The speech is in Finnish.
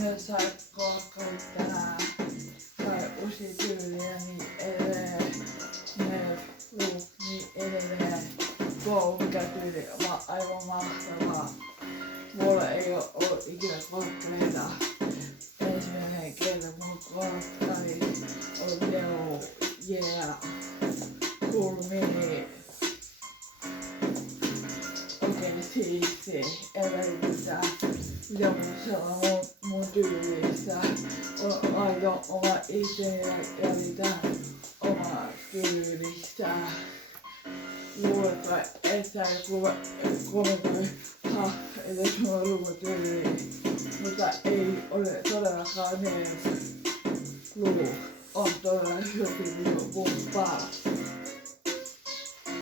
myös sait kookkarit tänään. Tai uusia tyyliä niin edelleen. Myös luuk niin edelleen. Koulukätyyli on aivan mahtavaa. Mulla ei oo ollut ikinä kookkareita. Ensimmäinen kerran mun kokkari on Leo, kulmi. Oikein siisti, elävistä, mitä mun tyylissä. Laitoin oma itse ja jäljitän omaa tyylistä. Luuletko, että kommentoi edes mun luvatyyli, mutta ei ole todellakaan ne luvut. On todella hyvin mun paras.